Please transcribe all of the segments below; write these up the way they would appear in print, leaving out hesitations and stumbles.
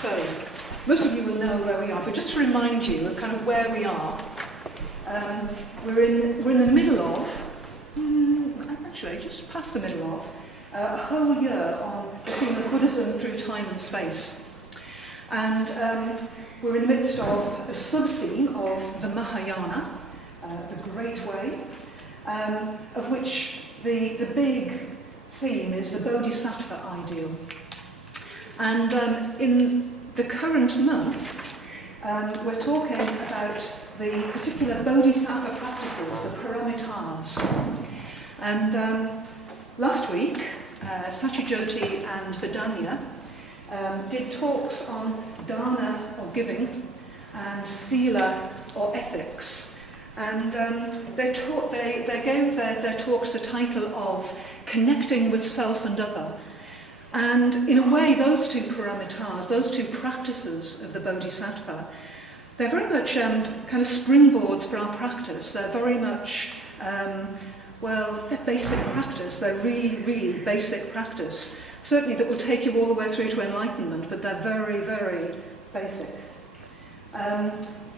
So, most of you will know where we are, but just to remind you of kind of where we are, we're in the middle of, actually just past the middle of, a whole year on the theme of Buddhism through time and space. And we're in the midst of a sub-theme of the Mahayana, the Great Way, of which the big theme is the Bodhisattva ideal. And in the current month, we're talking about the particular Bodhisattva practices, the paramitas. And last week, Satyajoti and Vidanya did talks on dana or giving and sila or ethics. And they gave their talks the title of Connecting with Self and Other. And in a way, those two paramitas, those two practices of the Bodhisattva, they're very much kind of springboards for our practice. They're very much, they're basic practice. They're really, really basic practice. Certainly that will take you all the way through to enlightenment, but they're very, very basic.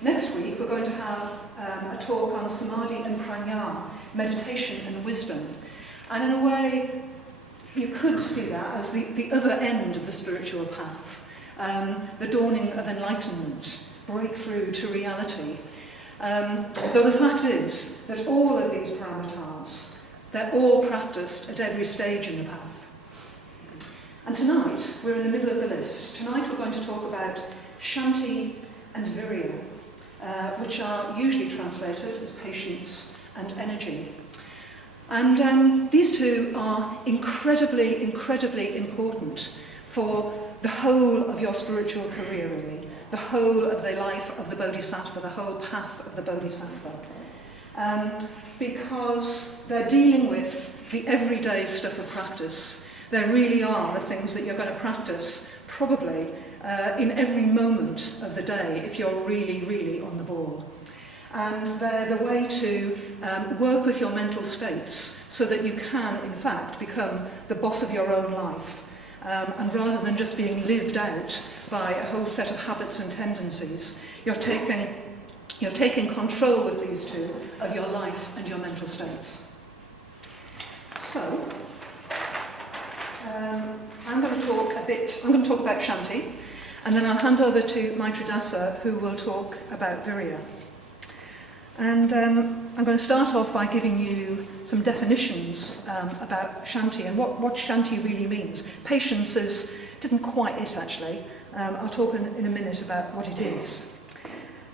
Next week, we're going to have a talk on samadhi and prajna, meditation and wisdom. And in a way, you could see that as the other end of the spiritual path, the dawning of enlightenment, breakthrough to reality. Though the fact is that all of these paramitas, they're all practiced at every stage in the path. And tonight, we're in the middle of the list. Tonight we're going to talk about Shanti and Virya, which are usually translated as patience and energy. And these two are incredibly, incredibly important for the whole of your spiritual career, really. The whole of the life of the Bodhisattva, the whole path of the Bodhisattva. Because they're dealing with the everyday stuff of practice. They really are the things that you're going to practice, probably, in every moment of the day, if you're really, really on the ball. And they're the way to work with your mental states so that you can, in fact, become the boss of your own life. And rather than just being lived out by a whole set of habits and tendencies, you're taking control with these two of your life and your mental states. So, I'm going to talk about Shanti, and then I'll hand over to Maitridasa, who will talk about Virya. And I'm going to start off by giving you some definitions about Shanti and what Shanti really means. Patience isn't quite it, actually. I'll talk in a minute about what it is.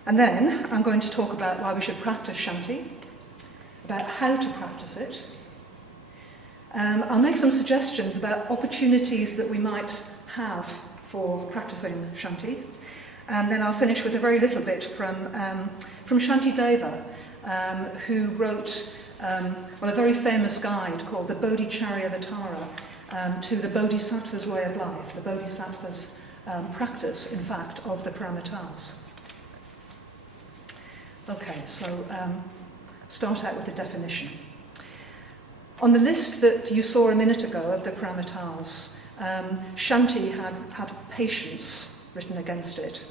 And then I'm going to talk about why we should practice Shanti, about how to practice it. I'll make some suggestions about opportunities that we might have for practicing Shanti. And then I'll finish with a very little bit from Shanti Deva, who wrote a very famous guide called the Bodhicharyavatara to the Bodhisattvas Way of Life, the Bodhisattvas practice, in fact, of the paramitas. Okay, so start out with the definition. On the list that you saw a minute ago of the paramitas, Shanti had patience written against it.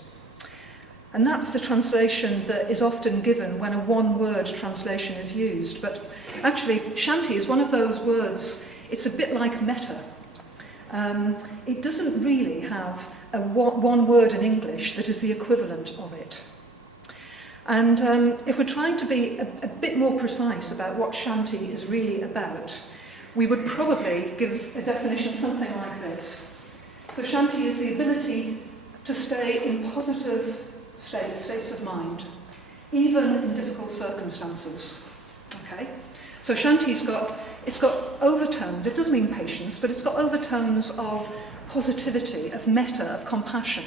And that's the translation that is often given when a one-word translation is used. But actually, Shanti is one of those words, it's a bit like metta. It doesn't really have one word in English that is the equivalent of it. And if we're trying to be a bit more precise about what Shanti is really about, we would probably give a definition something like this. So Shanti is the ability to stay in positive states of mind, even in difficult circumstances. Okay? So Shanti's got overtones, it does mean patience, but it's got overtones of positivity, of metta, of compassion.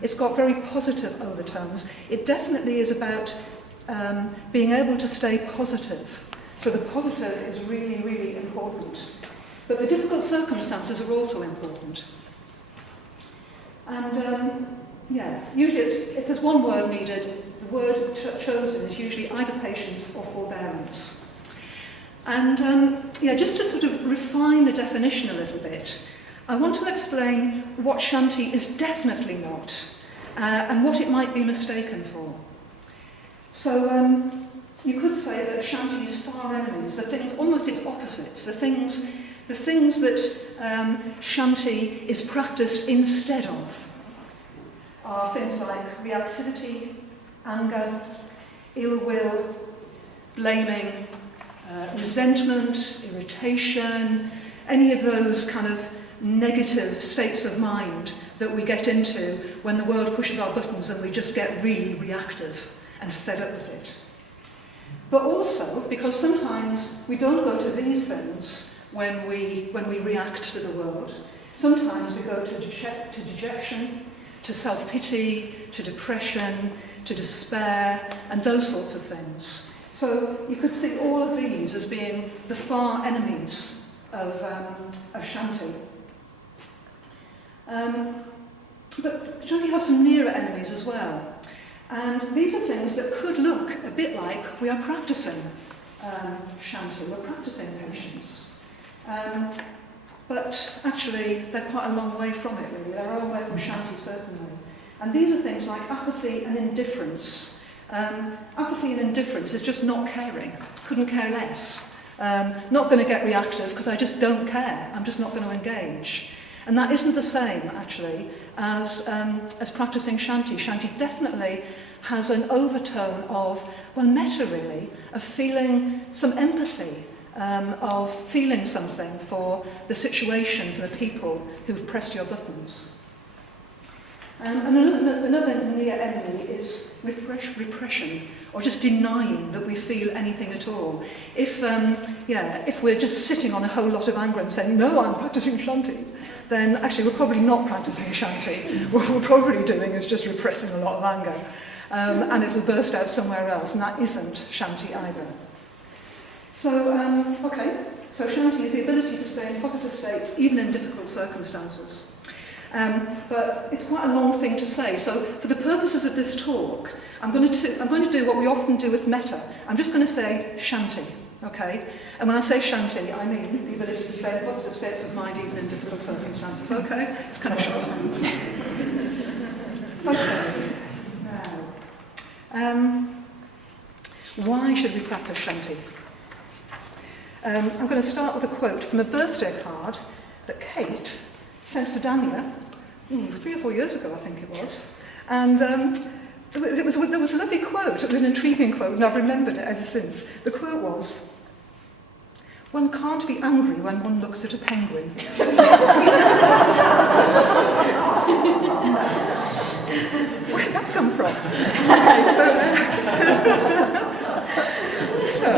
It's got very positive overtones. It definitely is about being able to stay positive. So the positive is really, really important. But the difficult circumstances are also important. And usually if there's one word needed, the word chosen is usually either patience or forbearance. And just to sort of refine the definition a little bit, I want to explain what Shanti is definitely not, and what it might be mistaken for. So you could say that Shanti's far enemies, the things, almost its opposites, the things that Shanti is practiced instead of, are things like reactivity, anger, ill will, blaming, resentment, irritation, any of those kind of negative states of mind that we get into when the world pushes our buttons and we just get really reactive and fed up with it. But also, because sometimes we don't go to these things when we react to the world, sometimes we go to dejection, to self-pity, to depression, to despair, and those sorts of things. So you could see all of these as being the far enemies of Shanti. But Shanti has some nearer enemies as well. And these are things that could look a bit like we are practicing Shanti, we're practicing patience. But actually, they're quite a long way from it, really. They're a long way from Shanti, certainly. And these are things like apathy and indifference. Apathy and indifference is just not caring, couldn't care less. Not going to get reactive because I just don't care, I'm just not going to engage. And that isn't the same, actually, as practicing Shanti. Shanti definitely has an overtone of, well, metta really, of feeling some empathy, of feeling something for the situation, for the people who've pressed your buttons. And another near enemy is repression, or just denying that we feel anything at all. If we're just sitting on a whole lot of anger and saying, no, I'm practicing Shanti, then actually we're probably not practicing Shanti. What we're probably doing is just repressing a lot of anger. And it'll burst out somewhere else, and that isn't Shanti either. So, so Shanti is the ability to stay in positive states, even in difficult circumstances. But it's quite a long thing to say. So for the purposes of this talk, I'm going to do what we often do with metta. I'm just going to say Shanti, okay? And when I say Shanti, I mean the ability to stay in positive states of mind even in difficult circumstances, okay? It's kind of shorthand. Okay. Now, why should we practice Shanti? I'm going to start with a quote from a birthday card that Kate sent for Dania 3 or 4 years ago, I think it was. And there was a lovely quote, it was an intriguing quote, and I've remembered it ever since. The quote was, "One can't be angry when one looks at a penguin." Where did that come from? Okay, so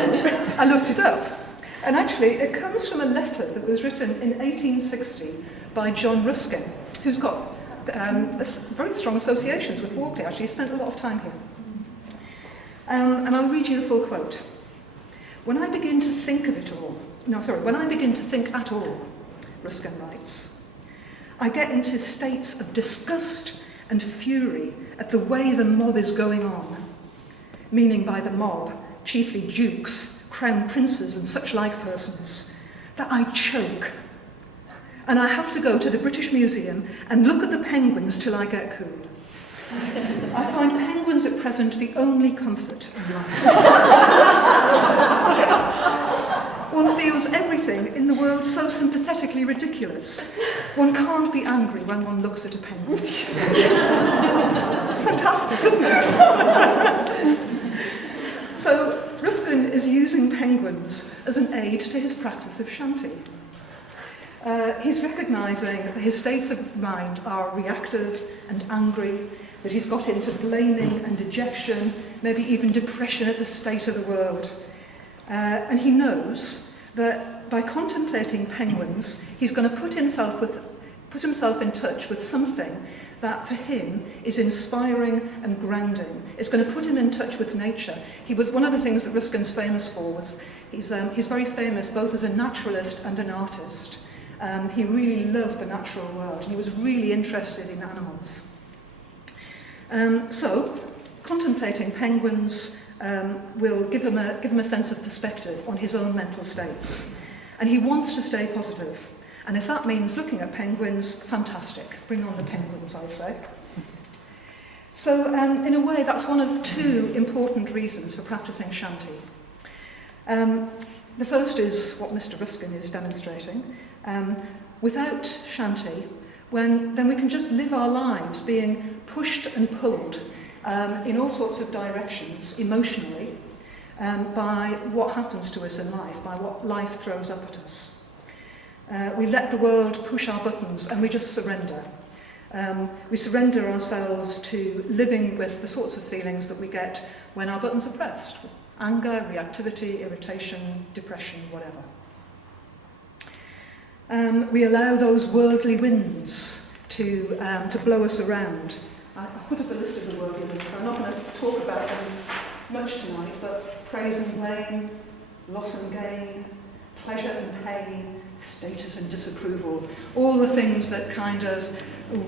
I looked it up. And actually, it comes from a letter that was written in 1860 by John Ruskin, who's got very strong associations with Walkley. Actually, he spent a lot of time here. And I'll read you the full quote. When I begin to think at all, Ruskin writes, I get into states of disgust and fury at the way the mob is going on. Meaning by the mob, chiefly dukes, crown princes and such like persons, that I choke. And I have to go to the British Museum and look at the penguins till I get cool. I find penguins at present the only comfort in life. One feels everything in the world so sympathetically ridiculous. One can't be angry when one looks at a penguin. It's fantastic, isn't it? So, Ruskin is using penguins as an aid to his practice of Shanti. He's recognising that his states of mind are reactive and angry, that he's got into blaming and dejection, maybe even depression at the state of the world. And he knows that by contemplating penguins, he's going to put himself in touch with something that for him is inspiring and grounding. It's going to put him in touch with nature. One of the things that Ruskin's famous for was he's very famous both as a naturalist and an artist. He really loved the natural world and he was really interested in animals. So, contemplating penguins will give him a sense of perspective on his own mental states. And he wants to stay positive. And if that means looking at penguins, fantastic. Bring on the penguins, I say. So, in a way, that's one of two important reasons for practicing Shanti. The first is what Mr. Ruskin is demonstrating. Without Shanti, then we can just live our lives being pushed and pulled in all sorts of directions, emotionally, by what happens to us in life, by what life throws up at us. We let the world push our buttons and we just surrender. We surrender ourselves to living with the sorts of feelings that we get when our buttons are pressed. Anger, reactivity, irritation, depression, whatever. We allow those worldly winds to blow us around. I put up a list of the worldly winds. I'm not going to talk about them much tonight, but praise and blame, loss and gain, pleasure and pain, status and disapproval, all the things that kind of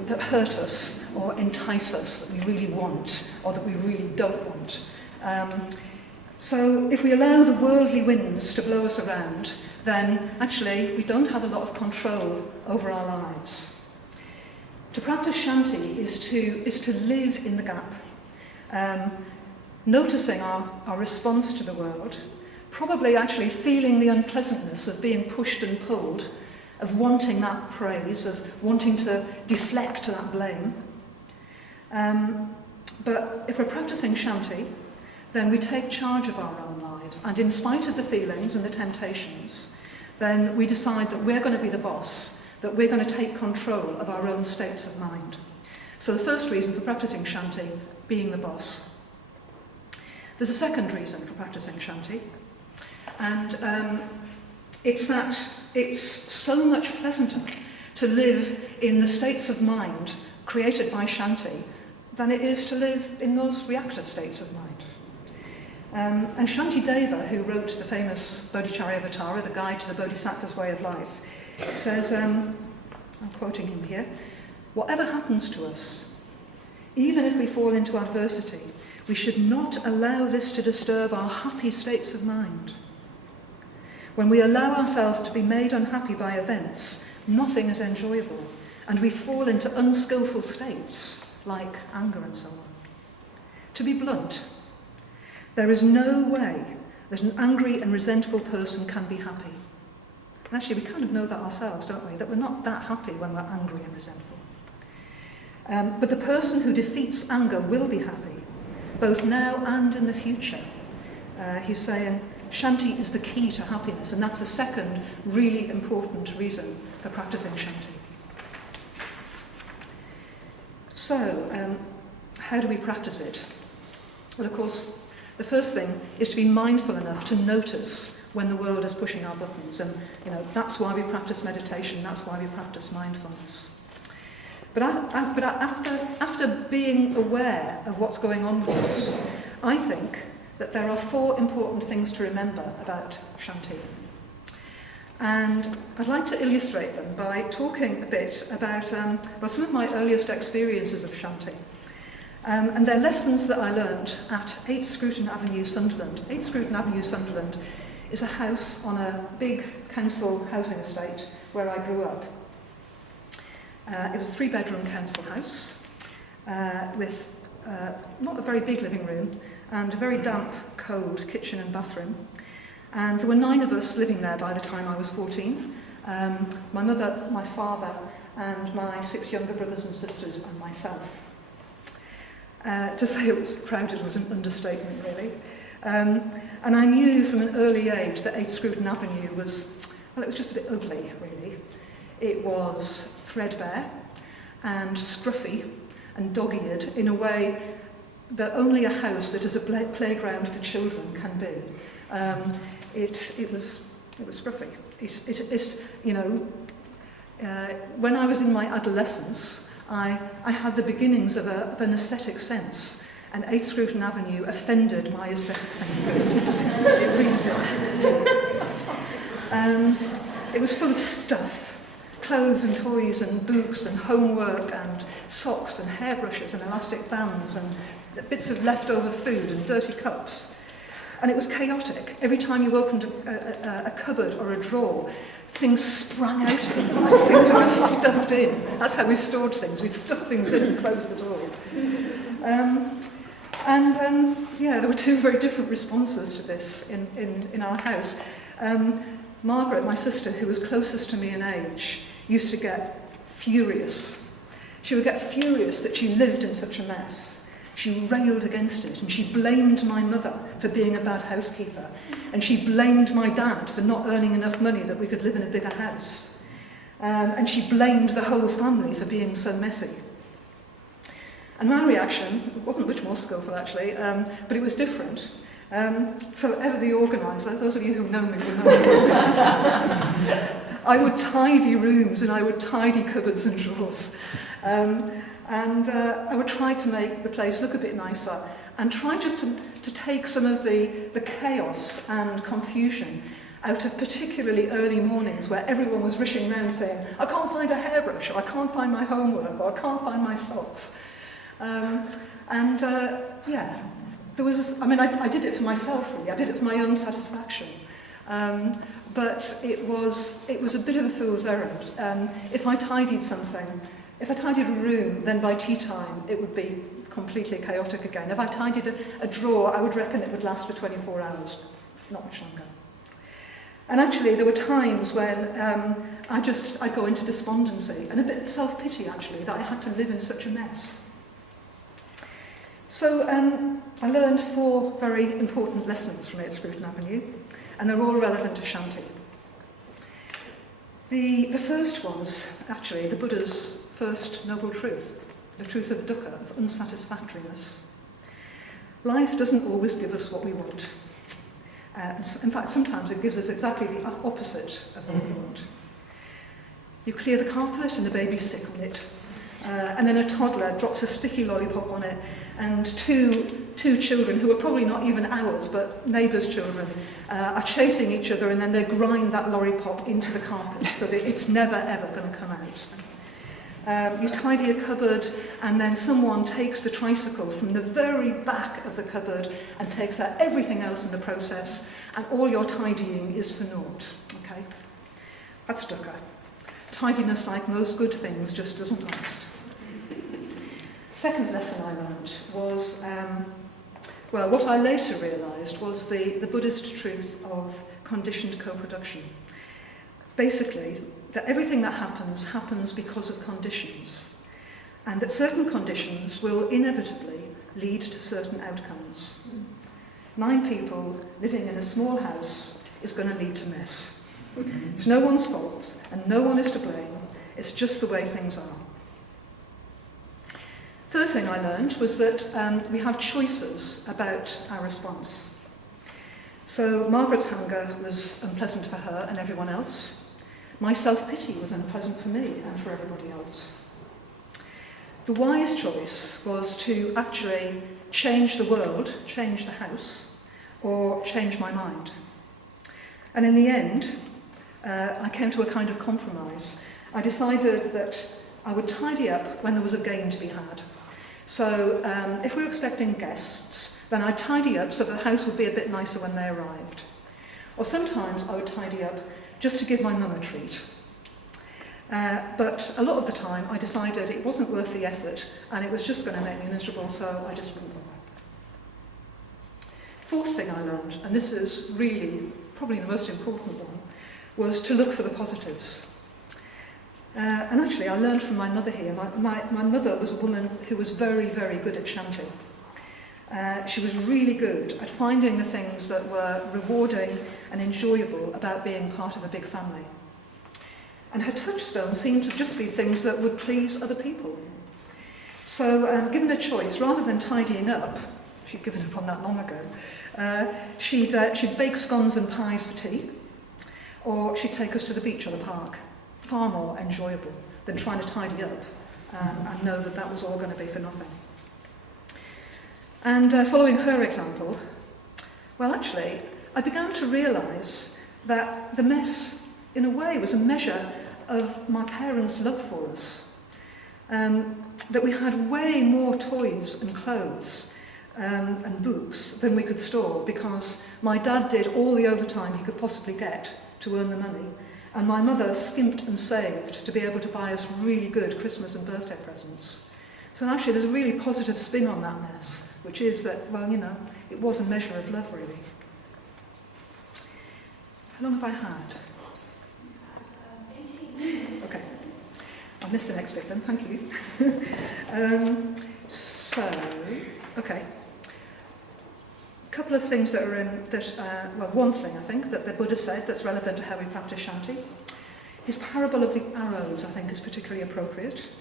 that hurt us or entice us, that we really want or that we really don't want. So if we allow the worldly winds to blow us around, then actually we don't have a lot of control over our lives. To practice Shanti is to live in the gap, noticing our response to the world, probably actually feeling the unpleasantness of being pushed and pulled, of wanting that praise, of wanting to deflect that blame. But if we're practicing Shanti, then we take charge of our own lives, and in spite of the feelings and the temptations, then we decide that we're going to be the boss, that we're going to take control of our own states of mind. So the first reason for practicing Shanti, being the boss. There's a second reason for practicing Shanti, and it's that it's so much pleasanter to live in the states of mind created by Shanti than it is to live in those reactive states of mind. And Shanti Deva, who wrote the famous Bodhicharyavatara, the Guide to the Bodhisattvas Way of Life, says, I'm quoting him here, "Whatever happens to us, even if we fall into adversity, we should not allow this to disturb our happy states of mind. When we allow ourselves to be made unhappy by events, nothing is enjoyable, and we fall into unskillful states, like anger and so on. To be blunt, there is no way that an angry and resentful person can be happy. And actually, we kind of know that ourselves, don't we? That we're not that happy when we're angry and resentful. But the person who defeats anger will be happy, both now and in the future. He's saying, Shanti is the key to happiness, and that's the second really important reason for practicing Shanti. So, how do we practice it? Well, of course, the first thing is to be mindful enough to notice when the world is pushing our buttons, and that's why we practice meditation, that's why we practice mindfulness. But after being aware of what's going on with us, I think that there are 4 important things to remember about Shanti. And I'd like to illustrate them by talking a bit about some of my earliest experiences of Shanti. And they're lessons that I learned at 8 Scruton Avenue, Sunderland. 8 Scruton Avenue, Sunderland is a house on a big council housing estate where I grew up. It was a 3-bedroom council house with not a very big living room and a very damp, cold kitchen and bathroom. And there were 9 of us living there by the time I was 14. My mother, my father, and my 6 younger brothers and sisters, and myself. To say it was crowded was an understatement, really. And I knew from an early age that 8 Scruton Avenue was just a bit ugly, really. It was threadbare and scruffy and dog-eared in a way that only a house that is a playground for children can be. It was scruffy. When I was in my adolescence, I had the beginnings of an aesthetic sense, and 8 Scruton Avenue offended my aesthetic sensibilities. It really did. It was full of stuff. Clothes and toys and books and homework and socks and hairbrushes and elastic bands and bits of leftover food and dirty cups. And it was chaotic. Every time you opened a cupboard or a drawer, things sprang out of it, as things were just stuffed in. That's how we stored things. We stuffed things in and closed the door. There were two very different responses to this in our house. Margaret, my sister, who was closest to me in age, used to get furious. She would get furious that she lived in such a mess. She railed against it, and she blamed my mother for being a bad housekeeper, and she blamed my dad for not earning enough money that we could live in a bigger house. And she blamed the whole family for being so messy. And my reaction wasn't much more skillful, actually, but it was different. So ever the organiser, those of you who know me will know the organiser, I would tidy rooms and I would tidy cupboards and drawers. I would try to make the place look a bit nicer and try just to take some of the chaos and confusion out of particularly early mornings where everyone was rushing around saying, I can't find a hairbrush, or I can't find my homework, or I can't find my socks. There was, I did it for myself, really. I did it for my own satisfaction. But it was a bit of a fool's errand. If I tidied something, if I tidied a room, then by tea time it would be completely chaotic again. If I tidied a drawer, I would reckon it would last for 24 hours, not much longer. And actually, there were times when I'd go into despondency and a bit of self-pity, actually, that I had to live in such a mess. So I learned 4 very important lessons from 8 Scruton Avenue, and they're all relevant to Shanti. The first was, actually, the Buddha's first noble truth, the truth of dukkha, of unsatisfactoriness. Life doesn't always give us what we want. In fact, sometimes it gives us exactly the opposite of what we want. You clear the carpet and the baby's sick on it. And then a toddler drops a sticky lollipop on it, and two children, who are probably not even ours, but neighbours' children, are chasing each other, and then they grind that lollipop into the carpet so that it's never, ever going to come out. You tidy a cupboard, and then someone takes the tricycle from the very back of the cupboard and takes out everything else in the process, and all your tidying is for naught. Okay? That's dukkha. Tidiness, like most good things, just doesn't last. Second lesson I learned was, what I later realised was the Buddhist truth of conditioned co-production. Basically, that everything that happens because of conditions, and that certain conditions will inevitably lead to certain outcomes. 9 people living in a small house is going to lead to mess. It's no one's fault, and no one is to blame. It's just the way things are. Third thing I learned was that we have choices about our response. So Margaret's hunger was unpleasant for her and everyone else. My self-pity was unpleasant for me and for everybody else. The wise choice was to actually change the world, change the house, or change my mind. And in the end, I came to a kind of compromise. I decided that I would tidy up when there was a gain to be had. So if we were expecting guests, then I'd tidy up so the house would be a bit nicer when they arrived. Or sometimes I would tidy up just to give my mum a treat. But a lot of the time I decided it wasn't worth the effort and it was just going to make me miserable, so I just wouldn't bother. Fourth thing I learned, and this is really probably the most important one, was to look for the positives. And actually, I learned from my mother here. My mother was a woman who was very, very good at Shanti. She was really good at finding the things that were rewarding and enjoyable about being part of a big family. And her touchstone seemed to just be things that would please other people. So, given a choice, rather than tidying up, she'd given up on that long ago, she'd bake scones and pies for tea, or she'd take us to the beach or the park. Far more enjoyable than trying to tidy up and know that that was all going to be for nothing. And following her example, well, actually, I began to realise that the mess, in a way, was a measure of my parents' love for us. That we had way more toys and clothes and books than we could store, because my dad did all the overtime he could possibly get to earn the money, and my mother skimped and saved to be able to buy us really good Christmas and birthday presents. So actually there's a really positive spin on that mess, which is that, well, you know, it was a measure of love, really. How long have I had? 18 minutes. Okay. I'll miss the next bit then, thank you. Okay. A couple of things that are in this, one thing I think that the Buddha said that's relevant to how we practice Shanti. His parable of the arrows, I think, is particularly appropriate.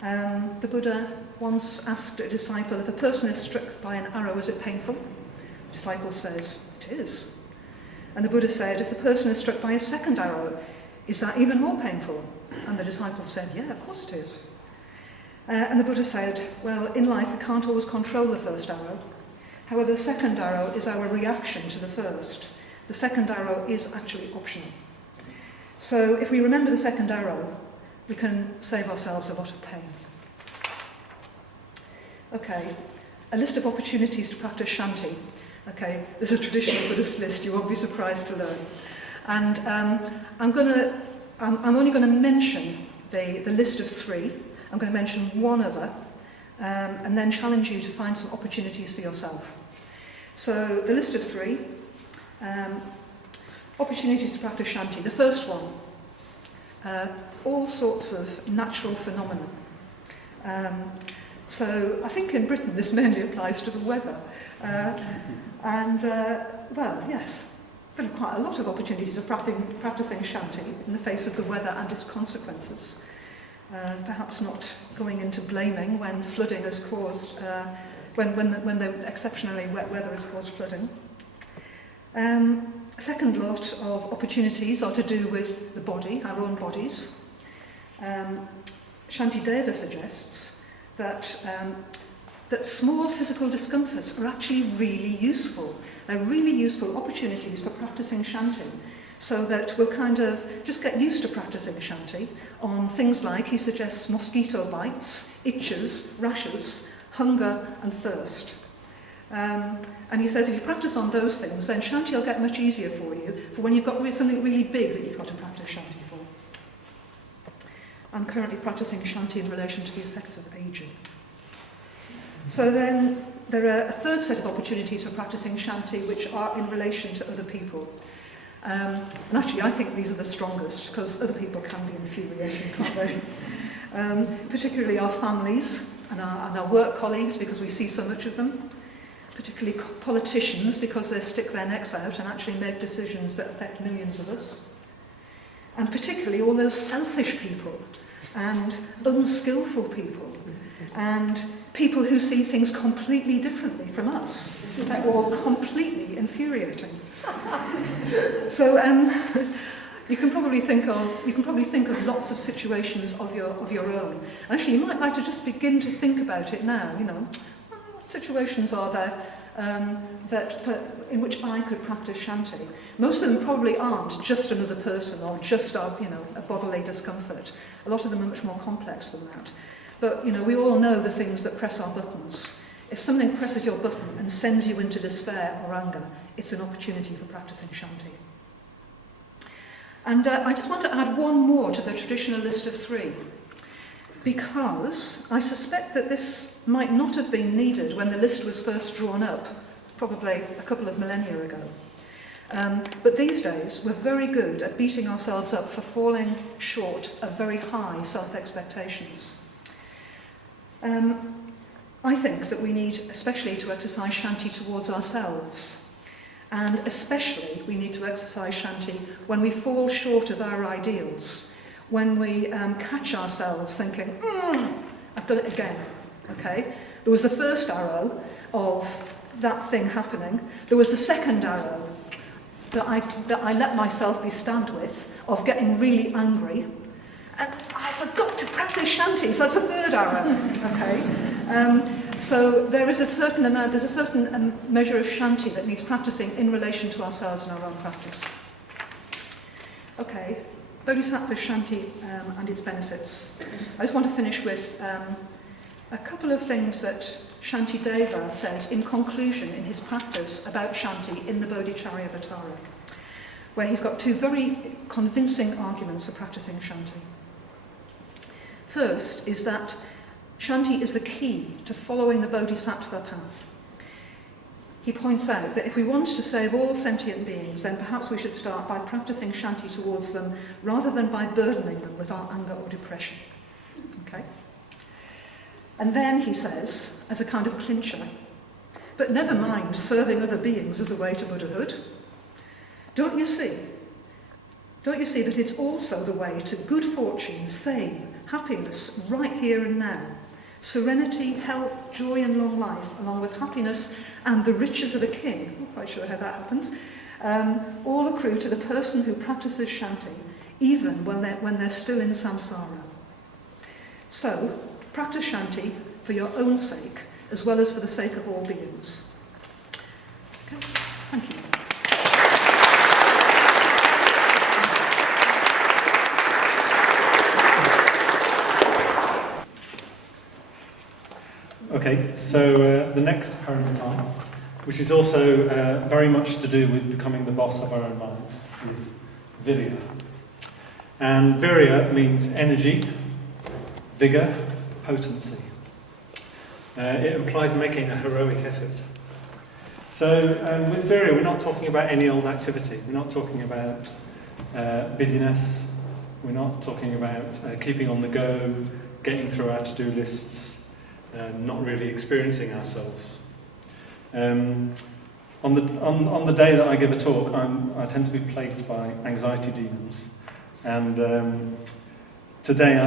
The Buddha once asked a disciple, if a person is struck by an arrow, is it painful? The disciple says, it is. And the Buddha said, if the person is struck by a second arrow, is that even more painful? And the disciple said, yeah, of course it is. And the Buddha said, well, in life we can't always control the first arrow. However, the second arrow is our reaction to the first. The second arrow is actually optional. So if we remember the second arrow, we can save ourselves a lot of pain. Okay, a list of opportunities to practice Shanti. Okay, there's a traditional Buddhist list, you won't be surprised to learn. And I'm only going to mention the list of 3. I'm going to mention one other, and then challenge you to find some opportunities for yourself. So the list of 3, opportunities to practice Shanti. The first one, all sorts of natural phenomena. So I think in Britain this mainly applies to the weather. Well, yes, there are quite a lot of opportunities of practicing Shanti in the face of the weather and its consequences. Perhaps not going into blaming when flooding has caused, when the exceptionally wet weather has caused flooding. A second lot of opportunities are to do with the body, our own bodies. Shantideva suggests that small physical discomforts are actually really useful. They're really useful opportunities for practicing Shanti, so that we'll kind of just get used to practicing Shanti on things like, he suggests, mosquito bites, itches, rashes, hunger and thirst. And he says if you practice on those things, then Shanti will get much easier for you for when you've got something really big that you've got to practice Shanti for. I'm currently practicing Shanti in relation to the effects of aging. So then there are a third set of opportunities for practicing Shanti which are in relation to other people. And actually I think these are the strongest, because other people can be infuriating, can't they? Particularly our families and our work colleagues, because we see so much of them. Particularly politicians, because they stick their necks out and actually make decisions that affect millions of us. And particularly all those selfish people and unskillful people and people who see things completely differently from us. They're all completely infuriating. So you can probably think of lots of situations of your own. Actually, you might like to just begin to think about it now. You know, what situations are there in which I could practice Shanti? Most of them probably aren't just another person or just a bodily discomfort. A lot of them are much more complex than that. But we all know the things that press our buttons. If something presses your button and sends you into despair or anger, it's an opportunity for practicing Shanti. And I just want to add one more to the traditional list of 3, because I suspect that this might not have been needed when the list was first drawn up, probably a couple of millennia ago. But these days, we're very good at beating ourselves up for falling short of very high self-expectations. I think that we need especially to exercise Shanti towards ourselves. And especially we need to exercise Shanti when we fall short of our ideals, when we catch ourselves thinking, I've done it again, okay? There was the first arrow of that thing happening. There was the second arrow that I let myself be stabbed with, of getting really angry. And I forgot to practice Shanti, so that's a third arrow, okay? So there's a certain measure of Shanti that needs practicing in relation to ourselves and our own practice. Okay, Bodhisattvas Shanti and its benefits. I just want to finish with a couple of things that Shanti Deva says in conclusion in his practice about Shanti in the Bodhicharyavatara, where he's got two very convincing arguments for practicing Shanti. First is that Shanti is the key to following the Bodhisattva path. He points out that if we want to save all sentient beings, then perhaps we should start by practicing Shanti towards them rather than by burdening them with our anger or depression. Okay? And then he says, as a kind of clincher, but never mind serving other beings as a way to Buddhahood. Don't you see? Don't you see that it's also the way to good fortune, fame, happiness, right here and now? Serenity, health, joy and long life, along with happiness and the riches of a king, I'm not quite sure how that happens, all accrue to the person who practices Shanti, even when they're still in samsara. So, practice Shanti for your own sake, as well as for the sake of all beings. Okay, thank you. Okay, so the next parameter, which is also very much to do with becoming the boss of our own lives, is Virya. And Virya means energy, vigour, potency. It implies making a heroic effort. So with Virya, we're not talking about any old activity. We're not talking about busyness. We're not talking about keeping on the go, getting through our to-do lists, not really experiencing ourselves. On the day that I give a talk, I tend to be plagued by anxiety demons. And today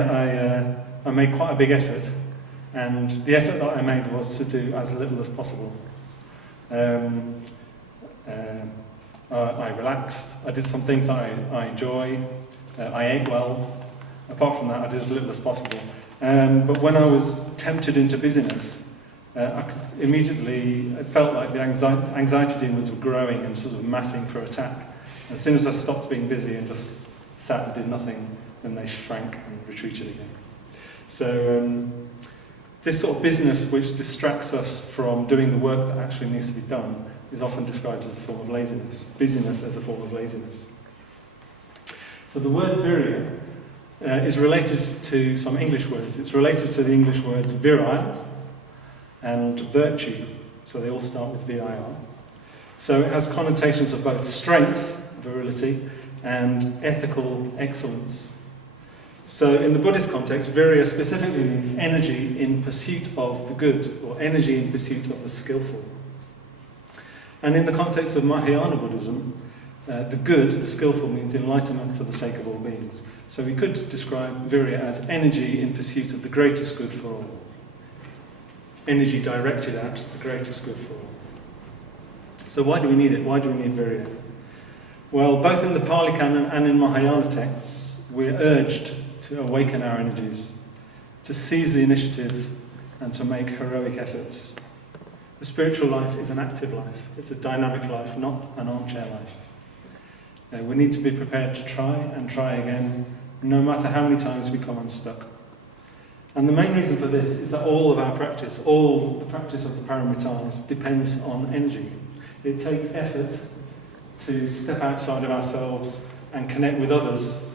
I made quite a big effort. And the effort that I made was to do as little as possible. I relaxed, I did some things I enjoy, I ate well. Apart from that, I did as little as possible. But when I was tempted into busyness, I felt like the anxiety demons were growing and sort of massing for attack. As soon as I stopped being busy and just sat and did nothing, then they shrank and retreated again. So this sort of busyness which distracts us from doing the work that actually needs to be done is often described as a form of laziness. Busyness as a form of laziness. So the word virya is related to some English words. It's related to the English words virile and virtue. So they all start with VIR. So it has connotations of both strength, virility, and ethical excellence. So in the Buddhist context, virya specifically means energy in pursuit of the good, or energy in pursuit of the skillful. And in the context of Mahayana Buddhism, the good, the skillful, means enlightenment for the sake of all beings. So we could describe virya as energy in pursuit of the greatest good for all. Energy directed at the greatest good for all. So why do we need it? Why do we need virya? Well, both in the Pali Canon and in Mahayana texts, we're urged to awaken our energies, to seize the initiative, and to make heroic efforts. The spiritual life is an active life. It's a dynamic life, not an armchair life. We need to be prepared to try and try again, no matter how many times we come unstuck. And the main reason for this is that all of our practice, all the practice of the paramitas, depends on energy. It takes effort to step outside of ourselves and connect with others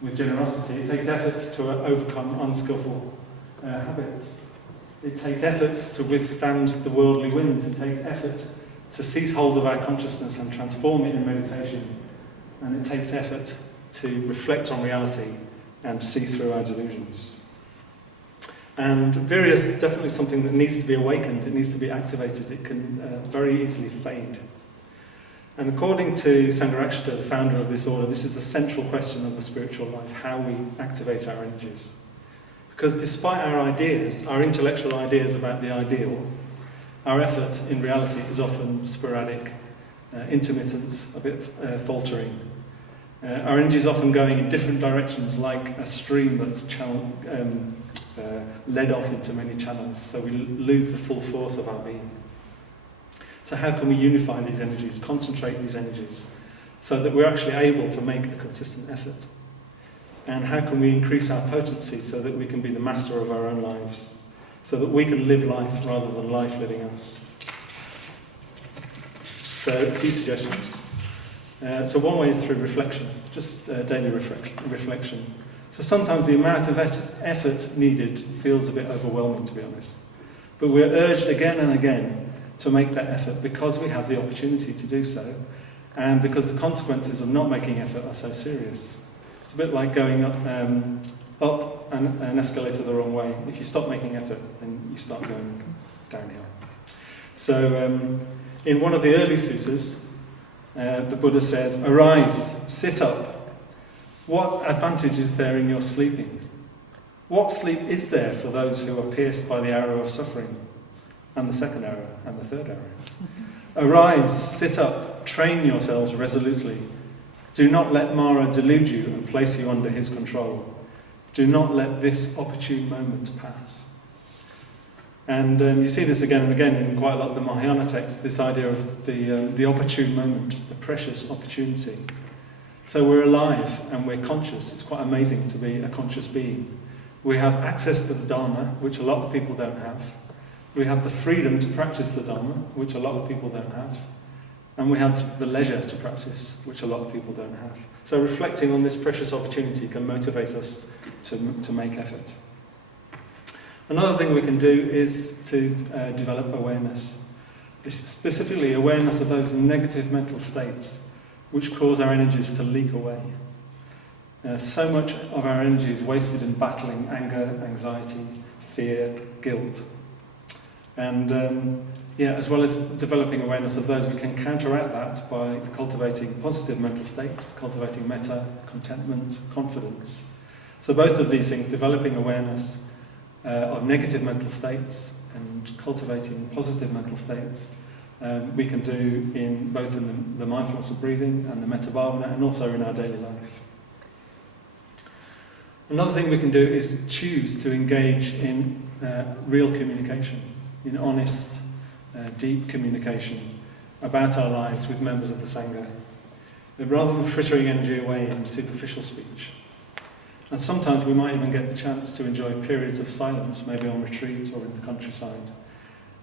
with generosity. It takes efforts to overcome unskillful habits. It takes efforts to withstand the worldly winds. It takes effort to seize hold of our consciousness and transform it in meditation. And it takes effort to reflect on reality and see through our delusions. And virya is definitely something that needs to be awakened, it needs to be activated, it can very easily fade. And according to Sangha, the founder of this order, this is the central question of the spiritual life, how we activate our energies. Because despite our ideas, our intellectual ideas about the ideal, our effort in reality is often sporadic, intermittent, a bit faltering. Our energy is often going in different directions, like a stream that's led off into many channels, so we lose the full force of our being. So how can we unify these energies, concentrate these energies, so that we're actually able to make a consistent effort? And how can we increase our potency so that we can be the master of our own lives so that we can live life rather than life living us. So a few suggestions. So one way is through reflection, just daily reflection. So sometimes the amount of effort needed feels a bit overwhelming, to be honest. But we're urged again and again to make that effort because we have the opportunity to do so, and because the consequences of not making effort are so serious. It's a bit like going up an escalator the wrong way. If you stop making effort, then you start going downhill. So in one of the early suttas, the Buddha says, "Arise, sit up. What advantage is there in your sleeping? What sleep is there for those who are pierced by the arrow of suffering? And the second arrow, and the third arrow. Arise, sit up, train yourselves resolutely. Do not let Mara delude you and place you under his control. Do not let this opportune moment pass." And you see this again and again in quite a lot of the Mahayana texts, this idea of the opportune moment, the precious opportunity. So we're alive and we're conscious. It's quite amazing to be a conscious being. We have access to the Dharma, which a lot of people don't have. We have the freedom to practice the Dharma, which a lot of people don't have. And we have the leisure to practice, which a lot of people don't have. So reflecting on this precious opportunity can motivate us to make effort. Another thing we can do is to develop awareness, specifically awareness of those negative mental states which cause our energies to leak away. So much of our energy is wasted in battling anger, anxiety, fear, guilt. And as well as developing awareness of those, we can counteract that by cultivating positive mental states, cultivating metta, contentment, confidence. So both of these things, developing awareness of negative mental states and cultivating positive mental states, we can do both in the mindfulness of breathing and the metta bhavana, and also in our daily life. Another thing we can do is choose to engage in real communication, in honest, deep communication about our lives with members of the Sangha, rather than frittering energy away in superficial speech. And sometimes we might even get the chance to enjoy periods of silence, maybe on retreat or in the countryside.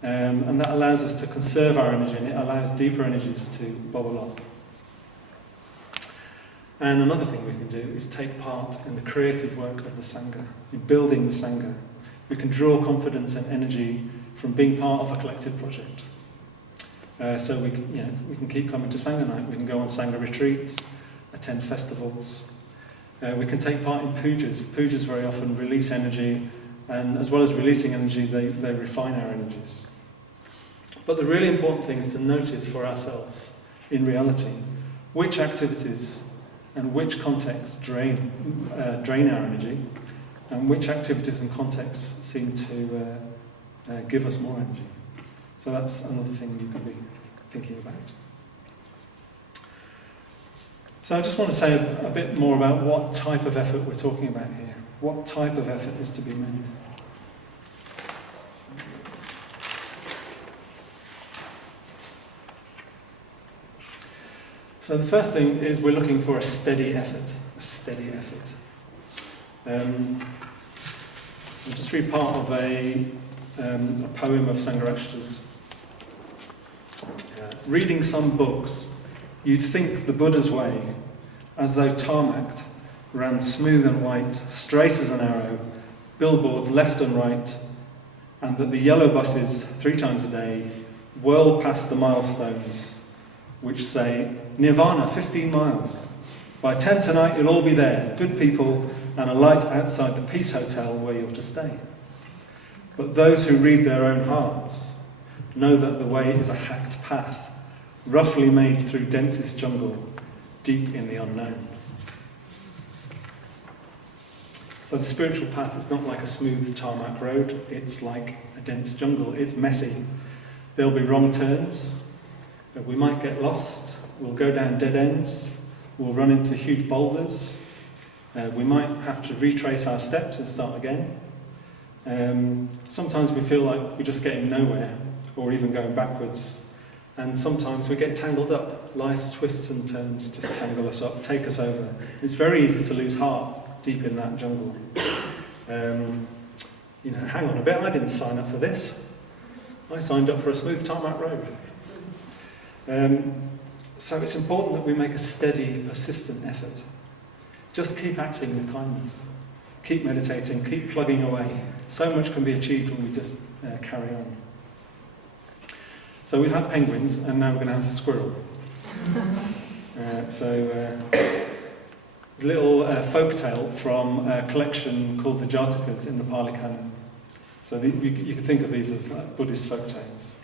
And that allows us to conserve our energy, and it allows deeper energies to bubble up. And another thing we can do is take part in the creative work of the Sangha, in building the Sangha. We can draw confidence and energy from being part of a collective project. So we can keep coming to Sangha Night, we can go on Sangha retreats, attend festivals. We can take part in pujas. Pujas very often release energy, and as well as releasing energy, they refine our energies. But the really important thing is to notice for ourselves, in reality, which activities and which contexts drain our energy, and which activities and contexts seem to give us more energy. So that's another thing you can be thinking about. So I just want to say a bit more about what type of effort we're talking about here. What type of effort is to be made? So the first thing is we're looking for a steady effort. A steady effort. I'll just read part of a poem of Sangharakshita's. Reading some books, you'd think the Buddha's way, as though tarmacked, ran smooth and white, straight as an arrow, billboards left and right, and that the yellow buses, 3 times a day, whirled past the milestones, which say, Nirvana, 15 miles. By 10 tonight you'll all be there, good people, and a light outside the Peace Hotel where you're to stay. But those who read their own hearts know that the way is a hacked path, roughly made through densest jungle, deep in the unknown. So the spiritual path is not like a smooth tarmac road, it's like a dense jungle, it's messy. There'll be wrong turns, we might get lost, we'll go down dead ends, we'll run into huge boulders, we might have to retrace our steps and start again. Sometimes we feel like we're just getting nowhere, or even going backwards. And sometimes we get tangled up. Life's twists and turns just tangle us up, take us over. It's very easy to lose heart deep in that jungle. hang on a bit, I didn't sign up for this. I signed up for a smooth tarmac road. So it's important that we make a steady, persistent effort. Just keep acting with kindness. Keep meditating, keep plugging away. So much can be achieved when we just carry on. So we've had penguins, and now we're going to have a squirrel. A little folk tale from a collection called the Jatakas in the Pali Canon. So you can think of these as like Buddhist folk tales.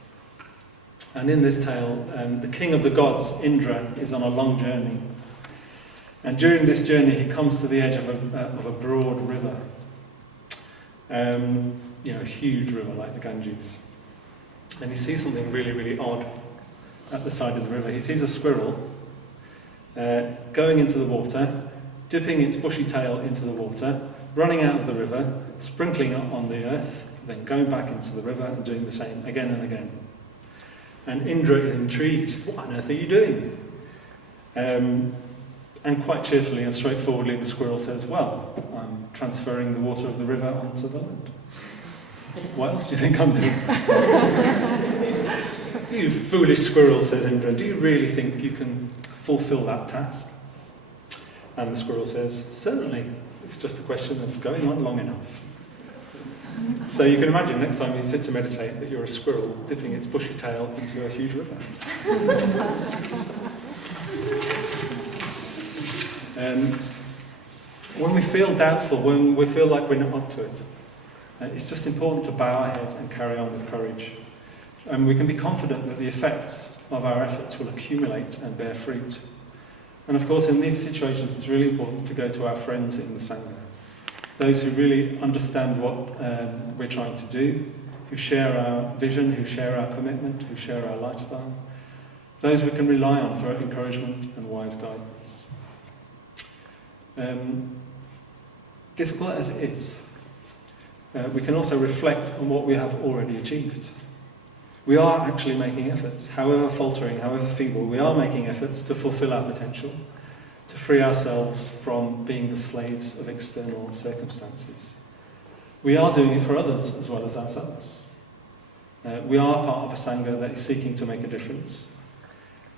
And in this tale, the king of the gods, Indra, is on a long journey. And during this journey, he comes to the edge of a broad river. A huge river like the Ganges. And he sees something really, really odd at the side of the river. He sees a squirrel going into the water, dipping its bushy tail into the water, running out of the river, sprinkling it on the earth, then going back into the river and doing the same again and again. And Indra is intrigued. What on earth are you doing? And quite cheerfully and straightforwardly, the squirrel says, well, I'm transferring the water of the river onto the land. What else do you think I'm doing? You foolish squirrel, says Indra, do you really think you can fulfill that task? And the squirrel says, certainly, it's just a question of going on long enough. So you can imagine next time you sit to meditate that you're a squirrel dipping its bushy tail into a huge river. When we feel doubtful, when we feel like we're not up to it, it's just important to bow our head and carry on with courage. And we can be confident that the effects of our efforts will accumulate and bear fruit. And of course, in these situations, it's really important to go to our friends in the Sangha. Those who really understand what we're trying to do, who share our vision, who share our commitment, who share our lifestyle. Those we can rely on for encouragement and wise guidance. Difficult as it is, we can also reflect on what we have already achieved. We are actually making efforts, however faltering, however feeble, we are making efforts to fulfill our potential, to free ourselves from being the slaves of external circumstances. We are doing it for others as well as ourselves. We are part of a Sangha that is seeking to make a difference.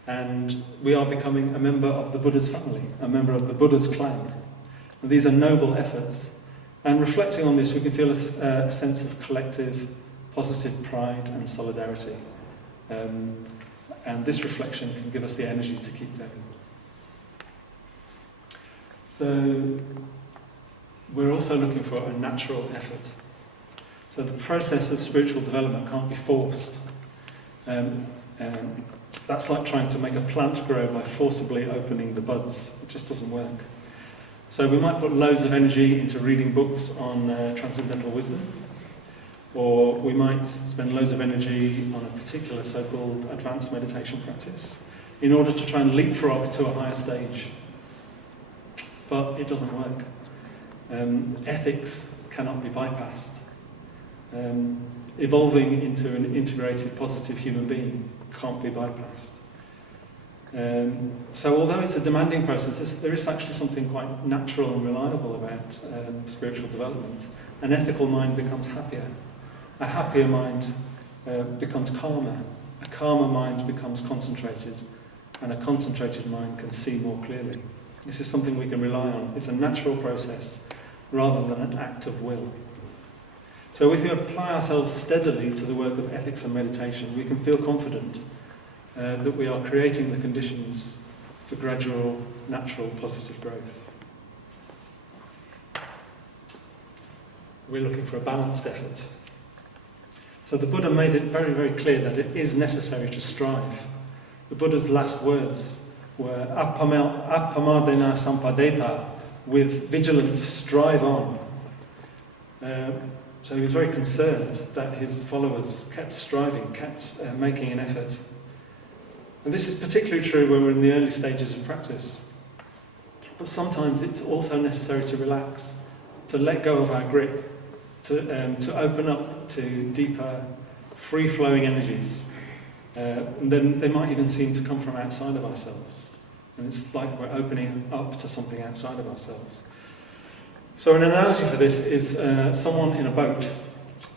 And we are becoming a member of the Buddha's family, a member of the Buddha's clan. And these are noble efforts. And reflecting on this, we can feel a sense of collective, positive pride and solidarity. And this reflection can give us the energy to keep going. So, we're also looking for a natural effort. So the process of spiritual development can't be forced. That's like trying to make a plant grow by forcibly opening the buds. It just doesn't work. So we might put loads of energy into reading books on transcendental wisdom, or we might spend loads of energy on a particular so-called advanced meditation practice in order to try and leapfrog to a higher stage. But it doesn't work. Ethics cannot be bypassed. Evolving into an integrated, positive human being can't be bypassed. So although it's a demanding process, there is actually something quite natural and reliable about spiritual development. An ethical mind becomes happier. A happier mind becomes calmer. A calmer mind becomes concentrated. And a concentrated mind can see more clearly. This is something we can rely on. It's a natural process rather than an act of will. So if we apply ourselves steadily to the work of ethics and meditation, we can feel confident that we are creating the conditions for gradual, natural, positive growth. We're looking for a balanced effort. So the Buddha made it very, very clear that it is necessary to strive. The Buddha's last words were appamadena sampadeta, with vigilance strive on. So he was very concerned that his followers kept striving, kept making an effort. And this is particularly true when we're in the early stages of practice. But sometimes it's also necessary to relax, to let go of our grip, to open up to deeper, free-flowing energies. And then they might even seem to come from outside of ourselves. And it's like we're opening up to something outside of ourselves. So an analogy for this is someone in a boat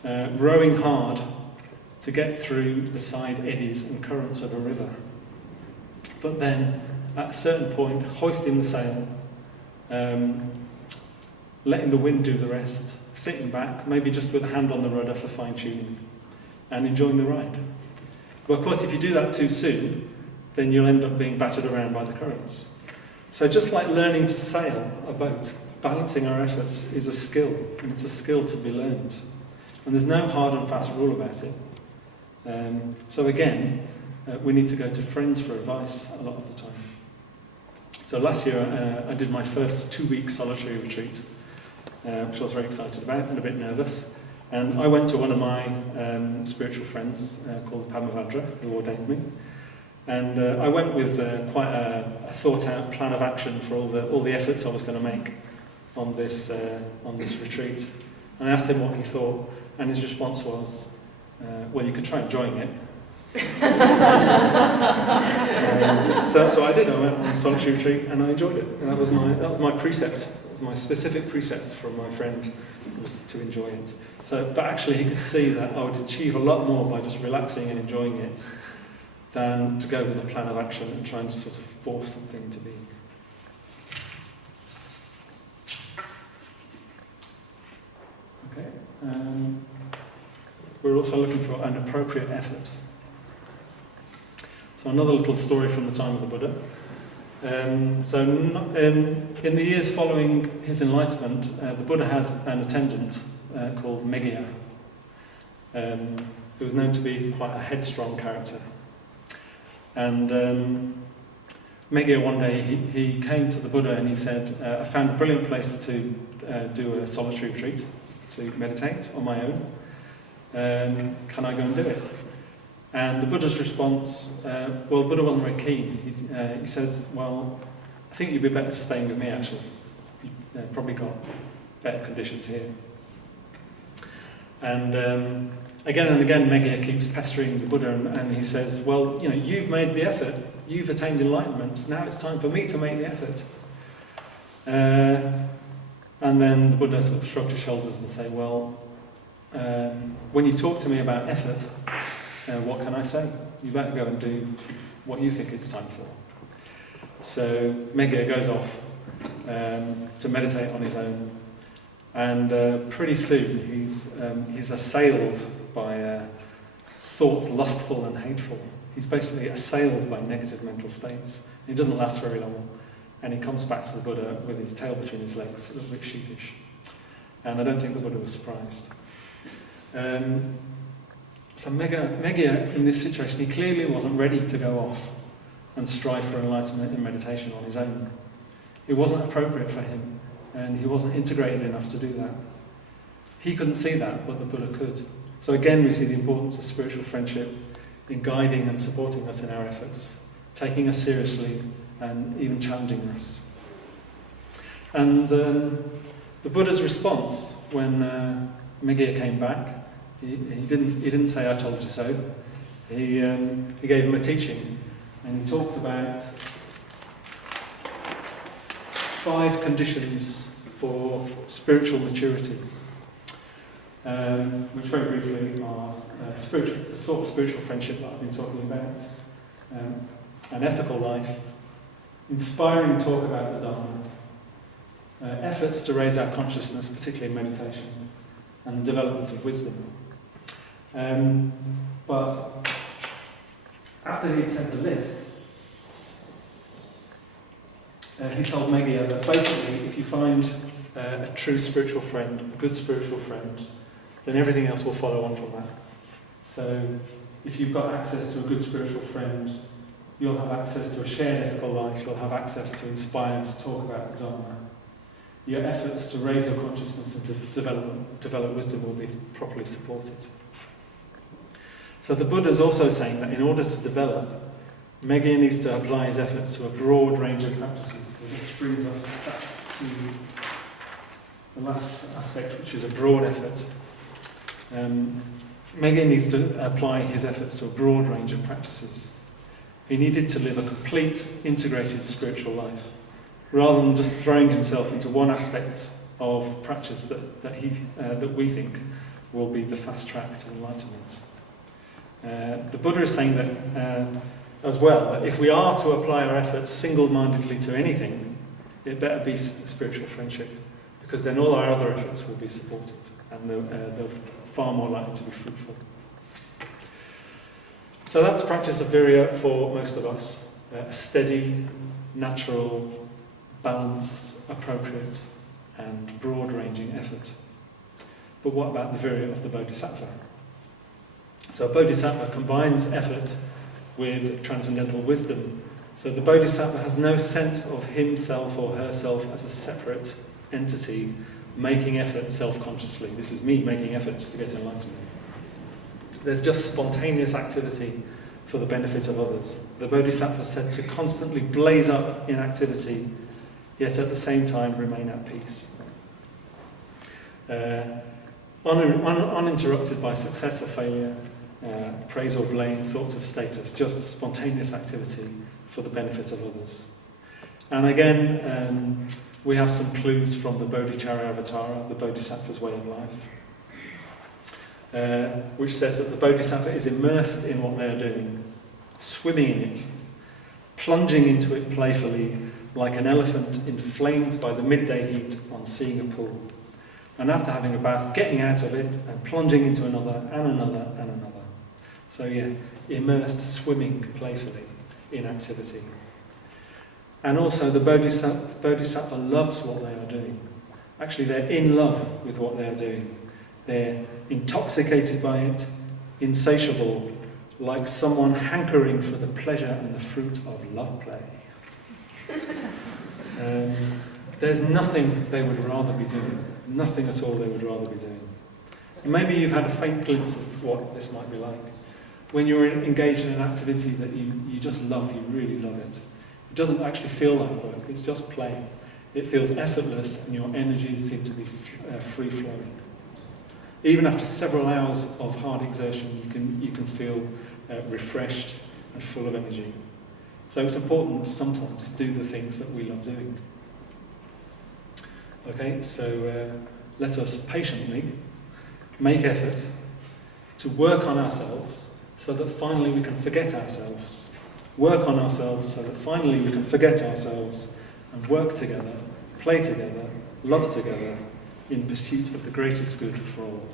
rowing hard to get through the side eddies and currents of a river. But then, at a certain point, hoisting the sail, letting the wind do the rest, sitting back, maybe just with a hand on the rudder for fine-tuning, and enjoying the ride. But of course, if you do that too soon, then you'll end up being battered around by the currents. So just like learning to sail a boat, balancing our efforts is a skill, and it's a skill to be learned. And there's no hard and fast rule about it. So again, we need to go to friends for advice a lot of the time. So last year I did my first 2-week solitary retreat, which I was very excited about and a bit nervous. And I went to one of my spiritual friends called Padmavajra, who ordained me. And I went with quite a thought-out plan of action for all the efforts I was going to make on this retreat. And I asked him what he thought, and his response was, well, you can try enjoying it. So that's what I did. I went on a solitary retreat and I enjoyed it. And that was my precept, my specific precept from my friend, was to enjoy it. So, but actually he could see that I would achieve a lot more by just relaxing and enjoying it than to go with a plan of action and trying to sort of force something into being. Okay. We're also looking for an appropriate effort. So another little story from the time of the Buddha. In the years following his enlightenment, the Buddha had an attendant called Megaya, who was known to be quite a headstrong character. And Megaya one day, he came to the Buddha and he said, I found a brilliant place to do a solitary retreat, to meditate on my own. Can I go and do it? And the Buddha's response, well, the Buddha wasn't very keen. He says, well, I think you'd be better staying with me, actually. You've probably got better conditions here. And again and again, Megaya keeps pestering the Buddha, and he says, well, you know, you've made the effort. You've attained enlightenment. Now it's time for me to make the effort. And then the Buddha sort of shrugged his shoulders and said, well, when you talk to me about effort, what can I say? You better go and do what you think it's time for. So Megaya goes off to meditate on his own, and pretty soon he's assailed by thoughts lustful and hateful. He's basically assailed by negative mental states. It doesn't last very long, and he comes back to the Buddha with his tail between his legs, a little bit sheepish. And I don't think the Buddha was surprised. So Megaya, in this situation, he clearly wasn't ready to go off and strive for enlightenment in meditation on his own. It wasn't appropriate for him, and he wasn't integrated enough to do that. He couldn't see that, but the Buddha could. So again, we see the importance of spiritual friendship in guiding and supporting us in our efforts, taking us seriously and even challenging us. And the Buddha's response when Megaya came back, he didn't say, I told you so. He gave him a teaching, and he talked about 5 conditions for spiritual maturity, which very briefly are the sort of spiritual friendship that I've been talking about, an ethical life, inspiring talk about the Dharma, efforts to raise our consciousness, particularly in meditation, and the development of wisdom. But after he'd said the list, he told Megaya that basically if you find a true spiritual friend, a good spiritual friend, then everything else will follow on from that. So if you've got access to a good spiritual friend, you'll have access to a shared ethical life, you'll have access to inspire, to talk about the Dharma. Your efforts to raise your consciousness and to develop wisdom will be properly supported. So the Buddha is also saying that in order to develop, Megaya needs to apply his efforts to a broad range of practices. So this brings us back to the last aspect, which is a broad effort. Megaya needs to apply his efforts to a broad range of practices. He needed to live a complete, integrated spiritual life, rather than just throwing himself into one aspect of practice that we think will be the fast track to enlightenment. The Buddha is saying that as well, that if we are to apply our efforts single-mindedly to anything, it better be spiritual friendship, because then all our other efforts will be supported and they're far more likely to be fruitful. So that's the practice of Virya for most of us. A steady, natural, balanced, appropriate and broad-ranging effort. But what about the Virya of the Bodhisattva? So a Bodhisattva combines effort with transcendental wisdom. So the Bodhisattva has no sense of himself or herself as a separate entity making effort self-consciously. This is me making efforts to get enlightenment. There's just spontaneous activity for the benefit of others. The Bodhisattva is said to constantly blaze up in activity, yet at the same time remain at peace. Uninterrupted by success or failure, praise or blame, thoughts of status, just spontaneous activity for the benefit of others. And again, we have some clues from the Bodhicharyavatara, the Bodhisattva's Way of Life, which says that the Bodhisattva is immersed in what they are doing, swimming in it, plunging into it playfully, like an elephant inflamed by the midday heat on seeing a pool. And after having a bath, getting out of it and plunging into another and another and another. So yeah, immersed, swimming playfully in activity. And also the Bodhisattva loves what they are doing. Actually, they're in love with what they are doing. They're intoxicated by it, insatiable, like someone hankering for the pleasure and the fruit of love play. There's nothing they would rather be doing. Nothing at all they would rather be doing. And maybe you've had a faint glimpse of what this might be like. When you're engaged in an activity that you just love, you really love it. It doesn't actually feel like work, it's just play. It feels effortless and your energies seem to be free-flowing. Even after several hours of hard exertion, you can feel refreshed and full of energy. So it's important sometimes to do the things that we love doing. Okay, so let us patiently make effort to work on ourselves so that finally we can forget ourselves. Work on ourselves so that finally we can forget ourselves and work together, play together, love together in pursuit of the greatest good for all.